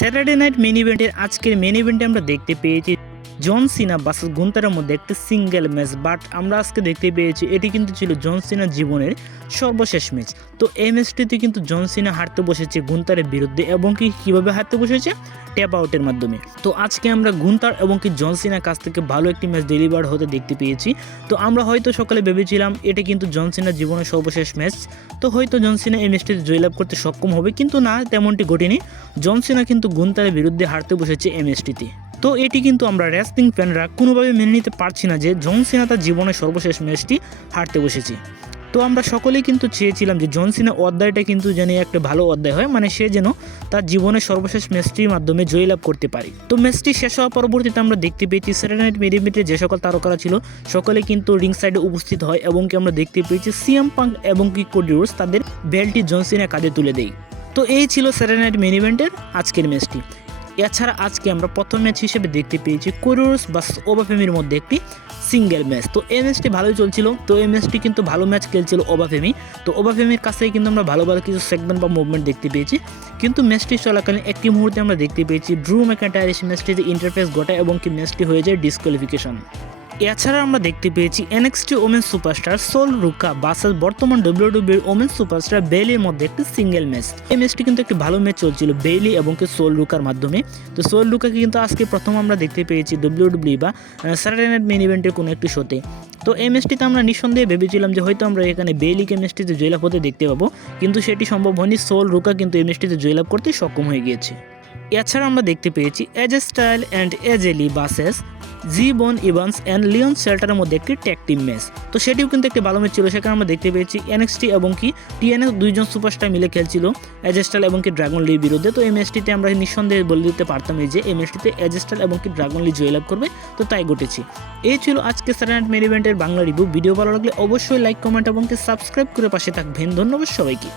Saturday night main ইভেন্টের আজকের main ইভেন্টে আমরা দেখতে পেয়েছি জন সিনা বাসাস গুন্তারের মধ্যে একটি সিঙ্গেল ম্যাচ, বাট আমরা আজকে দেখতে পেয়েছি এটি কিন্তু ছিল জন সিনার জীবনের সর্বশেষ ম্যাচ। তো এই ম্যাচটিতে কিন্তু জন সিনা হারতে বসেছে গুন্তারের বিরুদ্ধে এবং কি কীভাবে হারতে বসেছে? ট্যাপ আউটের মাধ্যমে। তো আজকে আমরা গুন্তার এবং কি জন সিনার কাছ থেকে ভালো একটি ম্যাচ ডেলিভার হতে দেখতে পেয়েছি। তো আমরা হয়তো সকালে ভেবেছিলাম এটা কিন্তু জন সিনার জীবনের সর্বশেষ ম্যাচ। তো হয়তো জন সিনা এই ম্যাচটিতে জয়লাভ করতে সক্ষম হবে, কিন্তু না, তেমনটি ঘটেনি। জন সিনা কিন্তু গুন্তারের বিরুদ্ধে হারতে বসেছে এই ম্যাচটিতে তো এটি কিন্তু আমরা রেসলিং ফ্যানরা কোনোভাবে মেনে নিতে পারছি না যে জন সিনা তার জীবনের সর্বশেষ ম্যাচটি হারতে বসেছে। তো আমরা সকলেই কিন্তু চেয়েছিলাম যে জন সিনা অধ্যায়টা কিন্তু যেন একটা ভালো অধ্যায় হয় মানে সে যেন তার জীবনের সর্বশেষ ম্যাচটির মাধ্যমে জয়লাভ করতে পারে। তো ম্যাচটি শেষ হওয়ার পরবর্তীতে আমরা দেখতে পেয়েছি স্যাটারডে নাইট মেডিমিটে যে সকল তারকারা ছিল, সকলে কিন্তু রিং সাইডে উপস্থিত হয় এবং কি আমরা দেখতে পেয়েছি সিএম পাঙ্ক এবং কি কোডিউস তাদের বেল্টটি জন সিনার কাঁধে তুলে দেয়। তো এই ছিল স্যাটারডে নাইট মেন ইভেন্টের আজকের ম্যাচটি এছাড়া আজকে আমরা প্রথম ম্যাচ হিসেবে দেখতে পেয়েছি কোরিওস বাস ওবাফেমির মধ্যে একটি সিঙ্গেল ম্যাচ তো এই ম্যাচটি ভালোই চলছিল। তো এই ম্যাচটি কিন্তু ভালো ম্যাচ খেলছিল ওবাফেমি তো ওবাফেমির কাছে কিন্তু আমরা ভালো ভালো কিছু সেগমেন্ট বা মুভমেন্ট দেখতে পেয়েছি। কিন্তু ম্যাচটি চলাকালীন একটি মুহূর্তে আমরা দেখতে পেয়েছি ড্রু ম্যাকান্টায়ার এসে ম্যাচটিতে ইন্টারফেস ঘটায় এবং কি ম্যাচটি হয়ে যায় ডিসকোয়ালিফিকেশন এছাড়া আমরা দেখতে পেয়েছি NXT women superstar Sol Ruca বাসাস বর্তমান ডব্লিউডব্লিউর ওমেন সুপারস্টার বেলির মধ্যে একটি সিঙ্গেল ম্যাচ এই ম্যাচটি কিন্তু একটি ভালো ম্যাচ চলছিল বেলি এবং সোল রুকার মাধ্যমে। তো সোল রুকাকে কিন্তু আজকে প্রথম আমরা দেখতে পেয়েছি ডব্লিউডব্লিউ বা স্যাটারডে নাইট মেন ইভেন্টের কোনো একটি শোতে তো এই ম্যাচটিতে আমরা নিঃসন্দেহে ভেবেছিলাম যে হয়তো আমরা এখানে বেলিকে ম্যাচটিতে জয়লাভ হতে দেখতে পাবো। কিন্তু সেটি সম্ভব হয়নি। সোল রুকা কিন্তু এই ম্যাচটিতে জয়লাভ করতে সক্ষম হয়ে গিয়েছে। এছাড়া আমরা দেখতে পেয়েছি এজ এ স্টাইল অ্যান্ড এজেলি বাসেস জি বন ইভান্স অ্যান্ড লিওন শেল্টারের মধ্যে একটি ট্যাগ টিম ম্যাচ তো সেটিও কিন্তু একটি ভালো ম্যাচ ছিল, সেখানে আমরা দেখতে পেয়েছি এনএক্সটি এবং কি টিএনএস দুইজন সুপারস্টার মিলে খেলছিল এজেস্টাল এবং কি ড্রাগন লির বিরুদ্ধে। তো এই ম্যাচটিতে আমরা নিঃসন্দেহে বলে দিতে পারতাম যে, এই ম্যাচটিতে এজেস্টাল এবং কি ড্রাগন লি জয়লাভ করবে। তো তাই ঘটেছে। এই ছিল আজকে স্যাটারনাইট মেন ইভেন্টের বাংলা রিভিউ ভিডিও ভালো লাগলে অবশ্যই লাইক কমেন্ট এবং কি সাবস্ক্রাইব করে পাশে থাকবেন। ধন্যবাদ সবাইকে।